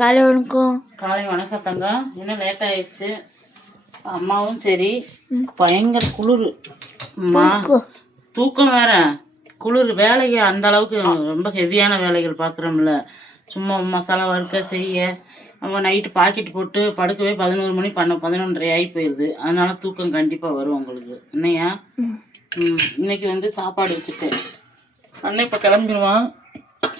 காலை வணக்கம். காலை வணக்கம் தங்கம். இன்னும் லேட் ஆயிடுச்சு. அம்மாவும் சரி பயங்கர குளிர், தூக்கம் வேற, குளிர். வேலைக்கு அந்த அளவுக்கு ரொம்ப ஹெவியான வேலைகள் பார்க்குறோம்ல. சும்மா மசாலா வறுக்க செய்ய நம்ம நைட்டு பாக்கெட் போட்டு படுக்கவே 11 மணி 11:30 ஆகி போயிடுது. அதனால தூக்கம் கண்டிப்பாக வரும் உங்களுக்கு. என்னையா இன்னைக்கு வந்து சாப்பாடு வச்சுட்டேன். அண்ணன் இப்போ கிளம்பிடுவான்.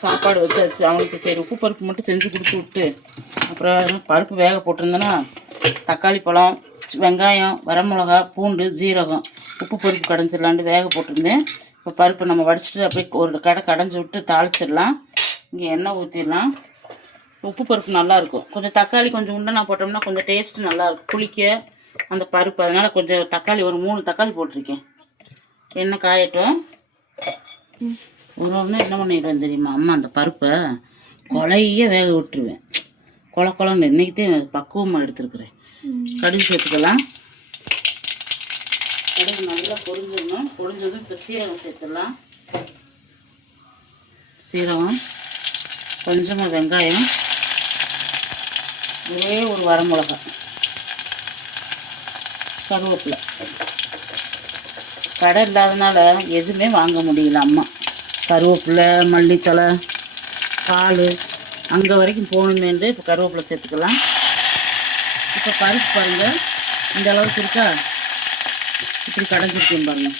சாப்பாடு வச்சாச்சு அவனுக்கு. சரி உப்பு பருப்பு மட்டும் செஞ்சு கொடுத்து விட்டு அப்புறம் பருப்பு வேக போட்டிருந்தேன்னா தக்காளி பழம், வெங்காயம், வரமிளகா, பூண்டு, ஜீரகம், உப்பு பருப்பு கடைஞ்சிடலான்ட்டு வேக போட்டிருந்தேன். இப்போ பருப்பு நம்ம வடிச்சிட்டு அப்படியே ஒரு கடைஞ்சி விட்டு தாளிச்சிடலாம். இங்கே எண்ணெய் ஊற்றிடலாம். உப்பு பருப்பு நல்லாயிருக்கும். கொஞ்சம் தக்காளி கொஞ்சம் உண்டனா போட்டோம்னா கொஞ்சம் டேஸ்ட்டு நல்லாயிருக்கும் புளிக்க அந்த பருப்பு. அதனால் கொஞ்சம் தக்காளி ஒரு 3 தக்காளி போட்டிருக்கேன். எண்ணெய் காயட்டும். ஒரு என்ன பண்ணிடுவேன் தெரியுமா அம்மா, அந்த பருப்பை கொலையே வேக விட்டுருவேன். கொலன்னு இன்னைக்குதே பக்குவமாக எடுத்துருக்குறேன். கடுகு சேர்த்துக்கலாம். கடுகு நல்லா பொரிஞ்சிடணும். பொரிஞ்சதும் இப்போ சீரகம் சேர்த்துடலாம். சீரகம், கொஞ்சமாக வெங்காயம், ஒரே ஒரு வரமிளகா, கருவேப்பிலை. கடை இல்லாதனால எதுவுமே வாங்க முடியல அம்மா. கருவேப்பிலை, மல்லித்தலை, பால் அங்கே வரைக்கும் போகணுமேந்து இப்போ கருவேப்பிலை சேர்த்துக்கலாம். இப்போ பருப்பு பாருங்கள் இந்த அளவுக்கு இருக்கா. இப்படி கடைஞ்சிருக்கேன் பாருங்கள்.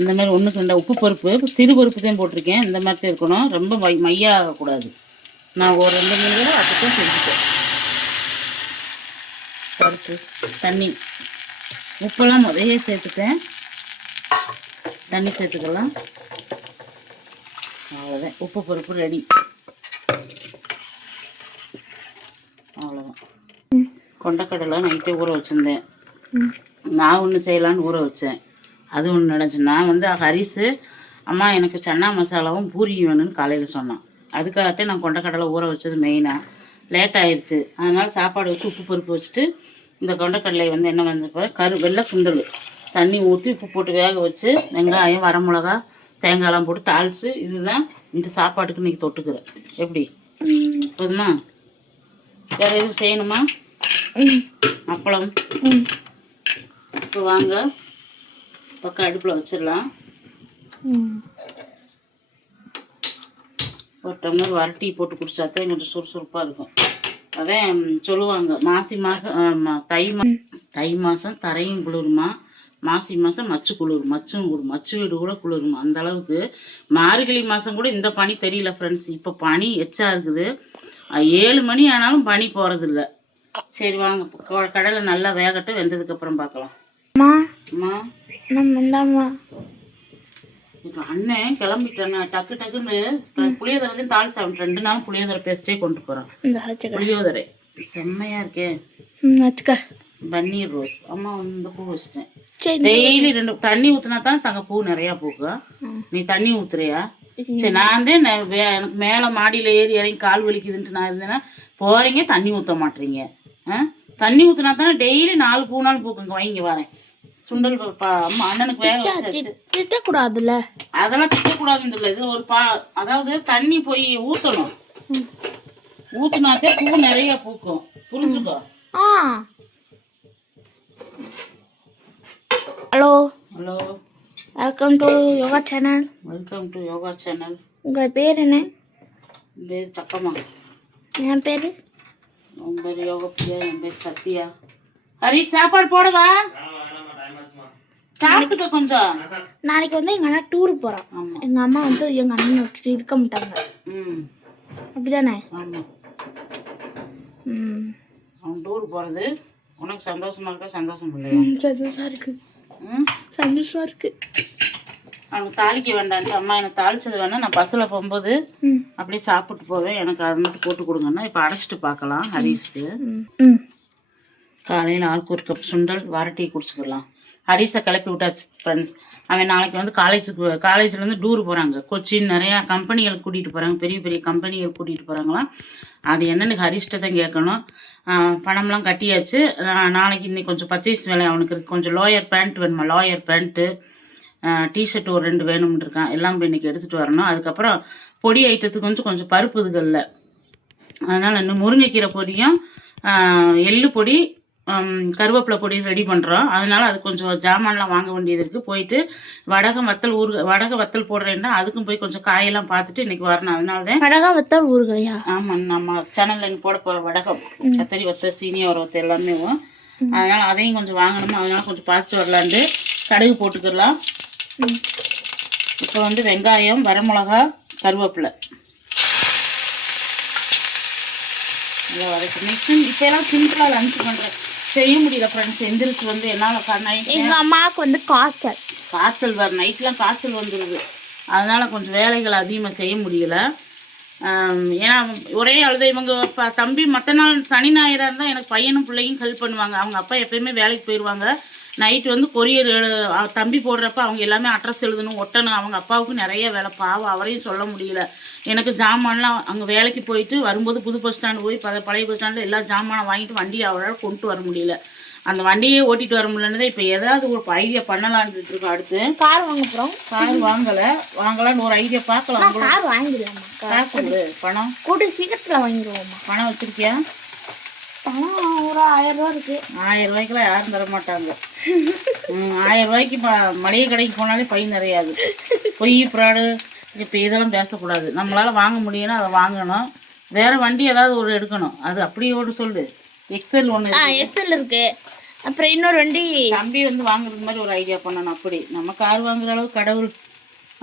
இந்த மாதிரி 1க்கு 2 உப்பு பருப்பு சிறு பருப்பு தான் போட்டிருக்கேன். இந்த மாதிரி தான் இருக்கணும். ரொம்ப மையாக ஆகக்கூடாது. நான் ஒரு 2 3 கூட அப்படித்தான் செஞ்சுட்டேன். பருப்பு, தண்ணி, உப்பெல்லாம் நிறைய சேர்த்துட்டேன். தண்ணி சேர்த்துக்கலாம். அவ்வளோதான், உப்பு பருப்பு ரெடி. அவ்வளோதான். கொண்டக்கடலை நைட்டே ஊற வச்சுருந்தேன். நான் ஒன்று செய்யலான்னு ஊற வச்சேன். அது ஒன்று நடந்துச்சு. நான் வந்து ஹரிஸு அம்மா எனக்கு சன்னா மசாலாவும் பூரியும் வேணும்னு காலையில் சொன்னான். அதுக்காகத்தே நான் கொண்டக்கடலை ஊற வச்சது மெயினாக. லேட் ஆயிடுச்சு. அதனால் சாப்பாடு வச்சு உப்பு பருப்பு வச்சுட்டு இந்த கொண்டக்கடலை வந்து என்ன வந்து வெள்ளை சுண்டல் தண்ணி ஊற்றி உப்பு போட்டு வேக வச்சு வெங்காயம், வரமிளகா, தேங்காயெல்லாம் போட்டு தாளித்து இதுதான் இந்த சாப்பாட்டுக்கு இன்றைக்கி தொட்டுக்கிறேன். எப்படி போதுமா? வேறு எதுவும் செய்யணுமா? அப்பளம். இப்போ வாங்க பக்கம் அடுப்பில் வச்சிடலாம். ஒரு டம்ளர் வர டீ போட்டு குடிச்சாதான் கொஞ்சம் சுறுசுறுப்பாக இருக்கும். அதான் சொல்லுவாங்க தை மாதம் தரையும் குளிருமா, மாசி மாதம் மச்சு மச்சு வீடு கூட குளிருமா. அந்த அளவுக்கு மார்கழி மாதம் கூட இந்த பனி தெரியல ஃப்ரெண்ட்ஸ். இப்போ பனி எச்சா இருக்குது. 7 மணி ஆனாலும் பனி போகிறதில்ல. சரி வாங்க கடலை நல்லா வேகட்டும். வெந்ததுக்கப்புறம் பார்க்கலாம். இப்போ அண்ணன் கிளம்பிட்டேன். டக்குன்னு புளியோதரை தாளிச்சு அவன் 2 நாள் புளியோதரை பேஸ்ட்டே கொண்டு போகிறான். புளியோதரை செம்மையாக இருக்கே. பன்னீர் ரோஸ். அம்மா இந்த பூ வச்சுட்டேன். டெய்லி 2 தண்ணி ஊற்றினா தான் தங்க பூ நிறையா பூக்கும். நீ தண்ணி ஊற்றுறியா? சரி, நான் தான் எனக்கு மேலே மாடியில் ஏறி இறங்கி கால் வலிக்குதுன்ட்டு நான் இருந்தேன்னா போகிறீங்க, தண்ணி ஊற்ற மாட்டீங்க. தண்ணி ஊற்றினா தானே டெய்லி 4 பூனாலும் பூக்குங்க. வைங்க வரேன். சுண்டல் அம்மா அண்ணனுக்கு வேக வச்சாச்சு. திட்டக்கூடாதுல்ல, அதெல்லாம் திட்டக்கூடாதுன்னு இல்லை. இது ஒரு அதாவது தண்ணி போய் ஊற்றணும். ஊற்றினாத்தே பூ நிறைய பூக்கும். புரிஞ்சுக்கோ. Hello welcome to yoga channel. உங்கள் பேர் என்ன? பேர் சக்கம்மா. என் பேர்? உன் பேர் யோகா பிரியா. என் பேர் சத்யா. ஹரி சாப்பாடு போடவா? சாப்பிட்டுக்க கொஞ்சம். நாளைக்கு வந்து எங்கள் அண்ணா டூர் போகிறான். எங்கள் அம்மா வந்து எங்கள் அண்ணனை விட்டுட்டு இருக்க மாட்டாங்க. அப்படிதானே? ஆமாம். அவன் டூர் போகிறது உனக்கு சந்தோஷமா இருக்கா? சந்தோஷம் இல்லையா? சந்தோஷமா இருக்கு. அவனுக்கு தாளிக்க வேண்டான்ட்டு அம்மா எனக்கு தாளிச்சது வேணா நான் பஸ்ஸில் போகும்போது அப்படியே சாப்பிட்டு போவேன். எனக்கு அது மட்டும் போட்டு கொடுங்கன்னா. இப்போ அடைச்சிட்டு பார்க்கலாம். ஹரிஸ்க்கு காலையில் ஆளுக்கு ஒரு கப் சுண்டல் வர டீ குடிச்சுக்கலாம். ஹரிஸை கிளப்பி விட்டாச்சு ஃப்ரெண்ட்ஸ். அவன் நாளைக்கு வந்து காலேஜ்லேருந்து டூர் போகிறாங்க. கொச்சின் நிறையா கம்பெனிகளுக்கு கூட்டிகிட்டு போகிறாங்க. பெரிய பெரிய கம்பெனிகளுக்கு கூட்டிகிட்டு போகிறாங்களாம். அது என்னென்னு ஹரிஷ்ட தான் கேட்கணும். பணம்லாம் கட்டியாச்சு. நாளைக்கு இன்னைக்கு கொஞ்சம் பர்ச்சேஸ் வேலை அவனுக்கு இருக்குது. கொஞ்சம் லோயர் பேண்ட் வேணுமா, லோயர் பேண்ட்டு, டிஷர்ட் ஒரு 2 வேணும்னு இருக்கான். எல்லாம் போய் இன்றைக்கி எடுத்துகிட்டு வரணும். அதுக்கப்புறம் பொடி ஐட்டத்துக்கு கொஞ்சம் பருப்பு இதுகளில் அதனால் இன்னும் முருங்கைக்கீரை பொடியும் எள்ளு பொடி கருவேப்பிலை பொடி ரெடி பண்ணுறோம். அதனால் அது கொஞ்சம் ஜாமான்லாம் வாங்க வேண்டியது இருக்குது. போயிட்டு வடகை வத்தல் போடுறேன்னா அதுக்கும் போய் கொஞ்சம் காயெல்லாம் பார்த்துட்டு இன்றைக்கி வரணும். அதனால தான் வடகை வத்தல் ஊறுகாயா? ஆமாம், நம்ம சேனலில் இங்கே போட போகிற வடகம் கத்தரி வத்தல் சீனி வத்தல் எல்லாமே. அதனால் அதையும் கொஞ்சம் வாங்கணும். அதனால் கொஞ்சம் பார்த்துட்டு வரலான்ட்டு கடுகு போட்டுக்கலாம். இப்போ வந்து வெங்காயம், வரமிளகா, கருவேப்பிலை நல்லா வதக்கணும். இப்போ எல்லாம் சிம்பிளாக லஞ்ச் பண்ணுறேன், செய்ய முடியல ஃப்ரெண்ட்ஸ். எந்திரிச்சு வந்து என்னால் எங்கள் அம்மாவுக்கு வந்து காய்ச்சல் வர நைட்லாம் காய்ச்சல் வந்துடுது. அதனால் கொஞ்சம் வேலைகள் அதிகமாக செய்ய முடியல. ஏன்னா ஒரே அழுத இவங்க தம்பி மற்ற நாள் சனி ஞாயிறாக இருந்தால் எனக்கு பையனும் பிள்ளையும் ஹெல்ப் பண்ணுவாங்க. அவங்க அப்பா எப்பயுமே வேலைக்கு போயிடுவாங்க. நைட்டு வந்து கொரியர் தம்பி போடுறப்ப அவங்க எல்லாமே அட்ரஸ் எழுதணும், ஒட்டணும். அவங்க அப்பாவுக்கு நிறைய வேலை, பாவம் அவரையும் சொல்ல முடியல. எனக்கு ஜாமான்லாம் அங்கே வேலைக்கு போயிட்டு வரும்போது புது பஸ் ஸ்டாண்டு போய் பழைய பஸ் ஸ்டாண்டில் எல்லா ஜாமானை வாங்கிட்டு வண்டியை அவரால் கொண்டு வர முடியல. அந்த வண்டியே ஓட்டிகிட்டு வர முடியலன்னு இப்போ ஏதாவது ஒரு ஐடியா பண்ணலான்ட்டு இருக்கோம். அடுத்து கார் வாங்க போகிறோம். கார் வாங்கலான்னு ஒரு ஐடியா பார்க்கலாம். கார் வாங்கிடலாமா? காசு பணம் கூட்டு சீக்கிரத்தில் வாங்கிடுவோம்மா. பணம் வச்சுருக்கியா? பணம் ஒரு 1000 ரூபா இருக்குது. 1000 ரூபாய்க்குலாம் யாரும் தர மாட்டாங்க. 1000 ரூபாய்க்கு மளிகை கடைக்கு போனாலே பை நிறையாது. பொய் ப்ராடு இப்போ இதெல்லாம் பேசக்கூடாது. நம்மளால் வாங்க முடியும்னா அதை வாங்கணும். வேறு வண்டி ஏதாவது ஒரு எடுக்கணும். அது அப்படியே ஒரு சொல்லு. எக்ஸல் ஒன்று எக்ஸல் இருக்குது. அப்புறம் இன்னொரு வண்டி தம்பி வந்து வாங்குறது மாதிரி ஒரு ஐடியா பண்ணணும். அப்படி நம்ம கார் வாங்குற அளவு கடவுள்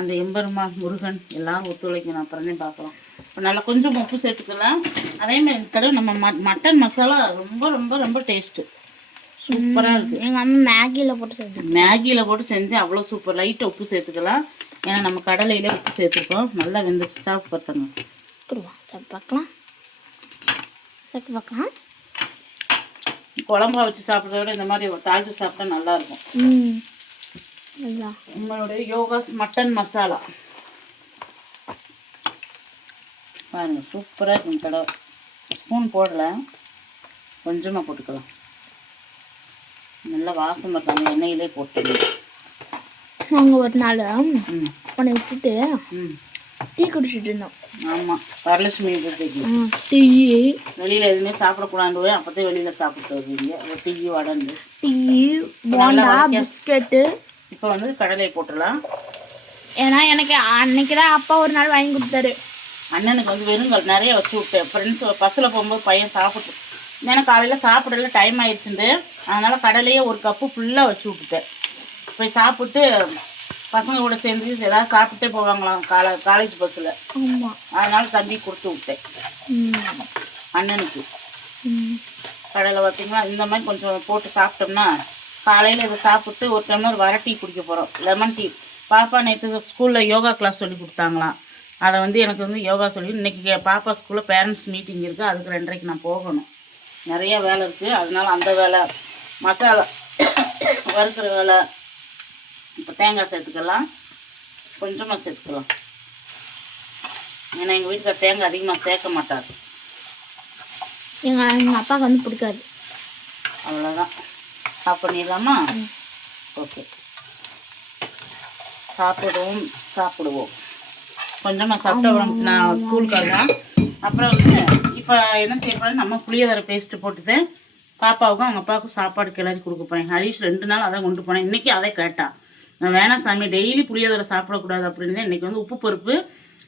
அந்த எம்பெருமா முருகன் எல்லாரும் ஒத்துழைக்கணும். அப்புறம் தான் பார்க்கலாம். இப்போ நல்லா கொஞ்சம் உப்பு சேர்த்துக்கலாம். அதேமாதிரி இந்த தடவை நம்ம மட்டன் மசாலா ரொம்ப ரொம்ப ரொம்ப டேஸ்ட்டு சூப்பராக இருக்குது. எங்கள் அம்மா மேகியில் போட்டு செஞ்சு அவ்வளோ சூப்பர். லைட்டாக உப்பு சேர்த்துக்கலாம். ஏன்னா நம்ம கடலையிலே உப்பு சேர்த்துருக்கோம். நல்லா வெந்துச்சு. சாப்பிட்டு பார்த்தாங்க. பார்க்கலாம். குழம்பா வச்சு சாப்பிட்றத விட இந்த மாதிரி ஒரு தாளிச்சு சாப்பிட்டா நல்லாயிருக்கும். நம்மளுடைய யோகாஸ் மட்டன் மசாலா பாருங்க, சூப்பராக இருக்கும். தடவை ஸ்பூன் போடல, கொஞ்சமாக போட்டுக்கலாம். நல்லா வாசம் பார்த்தாங்க. எண்ணெயிலே போட்டு நாங்கள் ஒரு நாள் உன்னை விட்டுட்டு டீ குடிச்சிட்டு இருந்தோம். ஆமாம், வரலட்சுமி பூஜைக்கு டீ வெளியில் எதுவுமே சாப்பிடக்கூடாது. அப்போதான் வெளியில் சாப்பிட்டு வருவீங்க. டீ வடந்து டீ போண்டா பிஸ்கெட்டு. இப்போ வந்து கடலை போட்டுடலாம். ஏன்னா எனக்கு அன்னைக்கு தான் அப்பா ஒரு நாள் வாங்கி கொடுத்தாரு. அண்ணனுக்கு வந்து வெறுங்கள் நிறைய வச்சு விட்டேன். ஃப்ரெண்ட்ஸ் பஸ்ஸில் போகும்போது பையன் சாப்பிட்டு ஏன்னா காலையில் சாப்பிடல, டைம் ஆயிடுச்சுட்டு. அதனால் கடலையே ஒரு கப்பு ஃபுல்லாக வச்சு விட்டுட்டேன். போய் சாப்பிட்டு பசங்க கூட சேர்ந்து ஏதாவது சாப்பிட்டே போவாங்களாம் காலேஜ் பஸ்ஸில். அதனால தம்பி கொடுத்து விட்டேன் அண்ணனுக்கு. கடலை பார்த்தீங்களா, இந்த மாதிரி கொஞ்சம் போட்டு சாப்பிட்டோம்னா காலையில் இதை சாப்பிட்டு ஒரு டம்ளர் வர டீ குடிக்க போகிறோம், லெமன் டீ. பாப்பா நேற்று ஸ்கூலில் யோகா கிளாஸ் சொல்லி கொடுத்தாங்களாம். அதை வந்து எனக்கு வந்து யோகா சொல்லி இன்றைக்கி பாப்பா ஸ்கூலில் பேரண்ட்ஸ் மீட்டிங் இருக்குது. அதுக்கு 2:30க்கு நான் போகணும். நிறையா வேலை இருக்குது. அதனால அந்த வேலை, மசாலா வறுக்கிற வேலை. இப்போ தேங்காய் சேர்த்துக்கலாம், கொஞ்சமாக சேர்த்துக்கலாம். ஏன்னா எங்கள் வீட்டுக்கு தேங்காய் அதிகமாக சேர்க்க மாட்டார். எங்கள் அப்பாவுக்கு வந்து பிடிக்காது. அவ்வளோதான். ஆஃப் பண்ணிடலாமா? ஓகே, சாப்பிடுவோம். கொஞ்சமாக சாப்பிட்டா உடம்புக்கு நான் ஸ்கூலுக்காக. அப்புறம் வந்து இப்போ என்ன செய்ய போகிறேன், நம்ம புளியோதரை பேஸ்ட்டு போட்டுட்டு பாப்பாவுக்கும் அவங்க அப்பாவுக்கும் சாப்பாடு கிளறி கொடுக்க போகிறேன். ஹரிஷ் 2 நாள் அதான் கொண்டு போனேன். இன்றைக்கி அதை கேட்டான். நான் வேணாம் சாமி, டெய்லி புளியோதரை சாப்பிடக்கூடாது அப்படின்னு தான் இன்றைக்கி வந்து உப்பு பருப்பு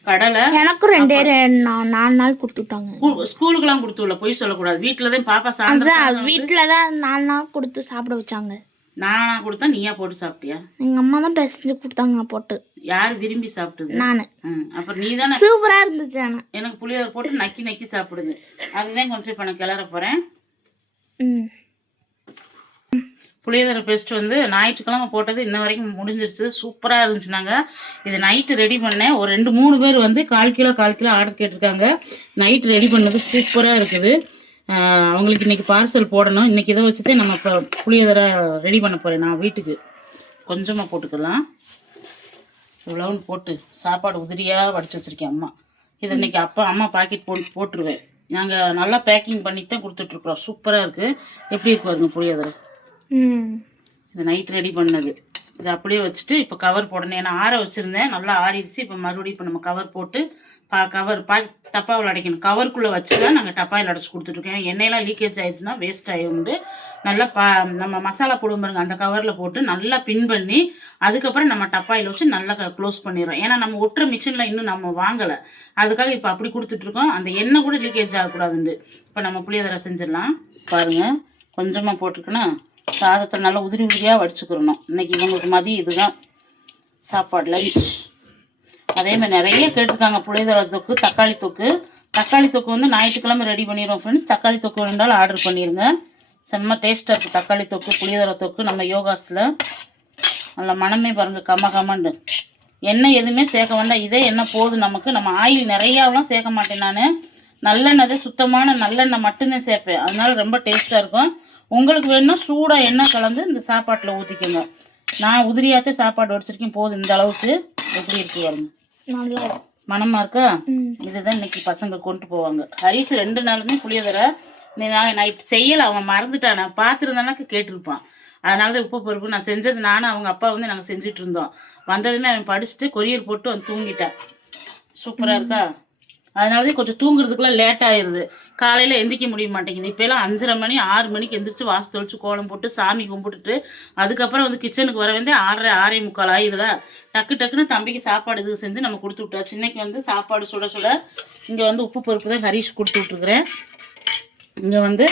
கடலை எனக்கும் 4 நாள் கொடுத்துட்டாங்க. ஸ்கூலுக்குலாம் கொடுத்து விடல, போய் சொல்லக்கூடாது. வீட்டில் தான் பாப்பா சாப்பிட்டா, வீட்டில் தான் 4 நாள் கொடுத்து சாப்பிட வச்சாங்க. நானா கொடுத்தா நீயா போட்டு சாப்பிட்டியா? எங்கள் அம்மா தான் பிசைஞ்சு கொடுத்தாங்க போட்டு. யார் விரும்பி சாப்பிட்டது? நான். அப்புறம் நீ தானே. சூப்பராக இருந்துச்சு. ஆனால் எனக்கு புளியோதரை போட்டு நக்கி சாப்பிடுது. அதுதான் கொஞ்சம் இப்போ நான் கிளற போகிறேன். புளியோதரை பேஸ்ட் வந்து ஞாயிற்றுக்கிழமை போட்டது இன்ன வரைக்கும் முடிஞ்சிருச்சு. சூப்பராக இருந்துச்சுனாங்க. இது நைட்டு ரெடி பண்ணேன். ஒரு 2-3 பேர் வந்து 1/4 கிலோ ஆர்டர் கேட்டிருக்காங்க. நைட்டு ரெடி பண்ணது சூப்பராக இருக்குது. அவங்களுக்கு இன்றைக்கி பார்சல் போடணும். இன்றைக்கி இதை வச்சுட்டு நம்ம இப்போ புளியோதரை ரெடி பண்ண போகிறேன். நான் வீட்டுக்கு கொஞ்சமாக போட்டுக்கலாம். இவ்வளோன்னு போட்டு சாப்பாடு உதிரியாக வடித்து வச்சுருக்கேன் அம்மா. இது இன்றைக்கி அம்மா பாக்கெட் போட்டுருவேன். நாங்கள் நல்லா பேக்கிங் பண்ணிட்டு தான் கொடுத்துட்ருக்குறோம். சூப்பராக இருக்குது. எப்படி இருக்கு பாருங்க புளியோதரை. இது நைட் ரெடி பண்ணது. இதை அப்படியே வச்சுட்டு இப்போ கவர் போடணும். ஏன்னா ஆற வச்சுருந்தேன், நல்லா ஆறிடுச்சு. இப்போ மறுபடியும் இப்போ நம்ம கவர் போட்டு டப்பாவில் அடைக்கணும். கவருக்குள்ளே வச்சு தான் நாங்கள் டப்பாயில் அடைச்சி கொடுத்துட்ருக்கோம். எண்ணெயெல்லாம் லீக்கேஜ் ஆயிடுச்சுன்னா வேஸ்ட் ஆகிடுண்டு. நல்லா நம்ம மசாலா போடுவோம் பாருங்க, அந்த கவரில் போட்டு நல்லா பின் பண்ணி அதுக்கப்புறம் நம்ம டப்பாயில் வச்சு நல்லா க்ளோஸ் பண்ணிடுறோம். ஏன்னா நம்ம ஒட்டுற மிஷினில் இன்னும் நம்ம வாங்கலை, அதுக்காக இப்போ அப்படி கொடுத்துட்ருக்கோம். அந்த எண்ணெய் கூட லீக்கேஜ் ஆகக்கூடாதுண்டு. இப்போ நம்ம புளியோதரை செஞ்சிடலாம். பாருங்கள், கொஞ்சமாக போட்டிருக்கேன்னா சாதத்தை நல்லா உதிரி உதிரியாக வடிச்சுக்கிறணும். இன்றைக்கி இவங்களுக்கு மதியம் இதுதான் சாப்பாடு, லஞ்ச். அதேமாதிரி நிறைய கேட்டிருக்காங்க புளியோதரை தொக்கு, தக்காளி தொக்கு. தக்காளி தொக்கு வந்து ஞாயிற்றுக்கிழமை ரெடி பண்ணிடுவோம் ஃப்ரெண்ட்ஸ். தக்காளி தொக்கு வேண்டாலும் ஆர்டர் பண்ணிடுங்க. செம்ம டேஸ்ட்டாக இருக்குது தக்காளி தொக்கு, புளியோதரை தொக்கு. நம்ம யோகாஸில் நல்ல மனமே பாருங்கள், கம்மண்டு. எண்ணெய் எதுவுமே சேர்க்க வேண்டாம், இதே எண்ணெய் போதும் நமக்கு. நம்ம ஆயில் நிறையாவெலாம் சேர்க்க மாட்டேன் நான். நல்லெண்ணெய், சுத்தமான நல்லெண்ணெய் மட்டும்தான் சேர்ப்பேன். அதனால ரொம்ப டேஸ்ட்டாக இருக்கும். உங்களுக்கு வேணும்னா சூடாக எண்ணெய் கலந்து இந்த சாப்பாட்டில் ஊற்றிக்கோங்க. நான் உதிரியாத்தே சாப்பாடு வடிச்சிருக்கேன், போதும் இந்த அளவுக்கு. எப்படி இருக்கு பாருங்க, நல்லா மனமாக இருக்கா? இதுதான் இன்னைக்கு பசங்க கொண்டு போவாங்க. ஹரிஸ் 2 நாளுமே புளியோதரை நான் நைட் செய்யலை, அவன் மறந்துட்டான். நான் பார்த்துருந்தானாக்கு கேட்டிருப்பான். அதனால தான் உப்பு பருப்பு நான் செஞ்சது. நானும் அவங்க அப்பா வந்து நாங்கள் செஞ்சுட்டு இருந்தோம். வந்ததுமே அவன் படிச்சுட்டு கொரியர் போட்டு அவன் தூங்கிட்டான். சூப்பராக இருக்கா? அதனால தான் கொஞ்சம் தூங்குறதுக்குள்ளே லேட் ஆயிடுது. காலையில் எந்திரிக்க முடிய மாட்டேங்குது. இப்போலாம் 5:30 மணி 6 மணிக்கு எந்திரிச்சு வாசல் தெளிச்சு கோலம் போட்டு சாமி கும்பிட்டுட்டு அதுக்கப்புறம் வந்து கிச்சனுக்கு வர வந்து 6:30 6:45 ஆயிடுதா. டக்குன்னு தம்பிக்கு சாப்பாடு இது செஞ்சு நம்ம கொடுத்து விட்டாச்சு. இன்னைக்கு வந்து சாப்பாடு சுட சுட இங்கே வந்து உப்பு பருப்பு தான் ஹரிஷ் கொடுத்து விட்ருக்குறேன். இங்கே வந்து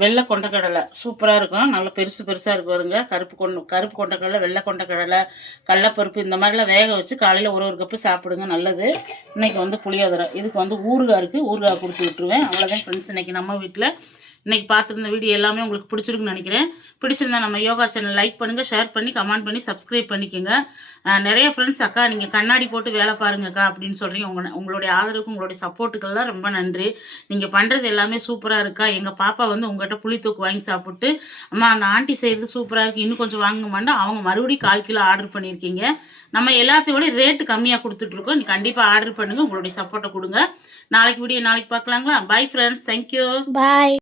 வெள்ளை கொண்டக்கடலை சூப்பராக இருக்கும், நல்லா பெருசாக இருக்கு வருங்க. கருப்பு கொண்டக்கடலை, வெள்ளை கொண்டக்கடலை, கடலைப்பருப்பு இந்த மாதிரிலாம் வேக வச்சு காலையில் ஒரு கப்பு சாப்பிடுங்க, நல்லது. இன்றைக்கி வந்து புளியோதரை, இதுக்கு வந்து ஊறுகாய் இருக்குது, ஊறுகாய் கொடுத்து விட்ருவேன். அவ்வளோதான் ஃப்ரெண்ட்ஸ் இன்றைக்கி நம்ம வீட்டில். இன்றைக்கி பார்த்துருந்த வீடியோ எல்லாமே உங்களுக்கு பிடிச்சிருக்குன்னு நினைக்கிறேன். பிடிச்சிருந்தா நம்ம யோகா சேனல் லைக் பண்ணுங்கள், ஷேர் பண்ணி கமெண்ட் பண்ணி சப்ஸ்கிரைப் பண்ணிக்கோங்க. நிறைய ஃப்ரெண்ட்ஸ் அக்கா நீங்கள் கண்ணாடி போட்டு வேலை பாருங்கக்கா அப்படின்னு சொல்கிறீங்க. உங்களுடைய ஆதரவுக்கு உங்களுடைய சப்போர்ட்டுக்கெல்லாம் ரொம்ப நன்றி. நீங்கள் பண்ணுறது எல்லாமே சூப்பராக இருக்கா. எங்கள் பாப்பா வந்து உங்கள்கிட்ட புளித்தூக்கு வாங்கி சாப்பிட்டு அம்மா அந்த ஆண்டி செய்கிறது சூப்பராக இருக்குது, இன்னும் கொஞ்சம் வாங்க மாட்டேன். அவங்க மறுபடியும் 1/4 கிலோ ஆர்டர் பண்ணியிருக்கீங்க. நம்ம எல்லாத்தையும் விட ரேட்டு கம்மியாக கொடுத்துட்ருக்கோம். நீ கண்டிப்பாக ஆர்டர் பண்ணுங்கள், உங்களுடைய சப்போர்ட்டை கொடுங்க. நாளைக்கு வீடியோ நாளைக்கு பார்க்கலாங்களா? பாய் ஃப்ரெண்ட்ஸ், தேங்க்யூ, பாய்.